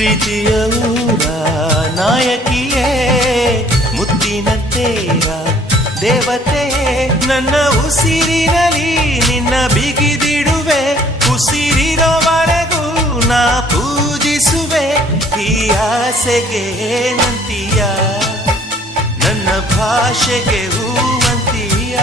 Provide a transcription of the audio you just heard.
ಪ್ರೀತಿಯ ಊರ ನಾಯಕಿಯೇ ಮುತ್ತಿನ ತೇರ ದೇವತೆ ನನ್ನ ಉಸಿರಿನಲ್ಲಿ ನಿನ್ನ ಬಿಗಿದಿಡುವೆ ಉಸಿರಿರೋವರೆಗೂ ನಾ ಪೂಜಿಸುವೆ ಈ ಆಸೆಗೆ ನಂತೀಯ ನನ್ನ ಭಾಷೆಗೆ ಹೂವಂತೀಯ